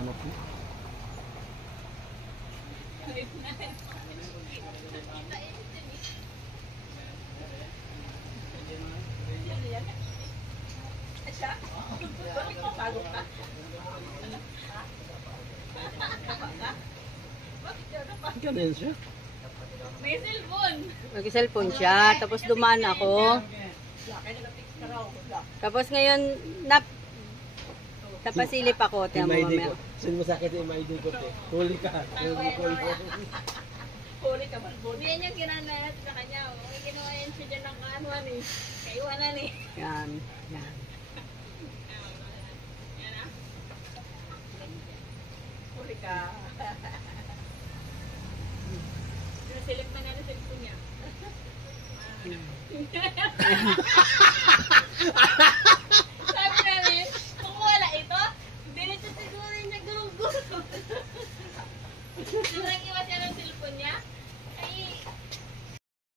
anak mo. Ganun siya. May cellphone. Nag-cellphone siya, tapos dumaan ako. Tapos ngayon, napasilip ako. Tiyan mo mamaya. Sino mo sakit yung MID ko? Huli ka. Huli ka man. Yan yung ginana natin sa kanya. May ginawa yan siya dyan ng kanuan eh. Kaiwanan eh. Yan. Yan.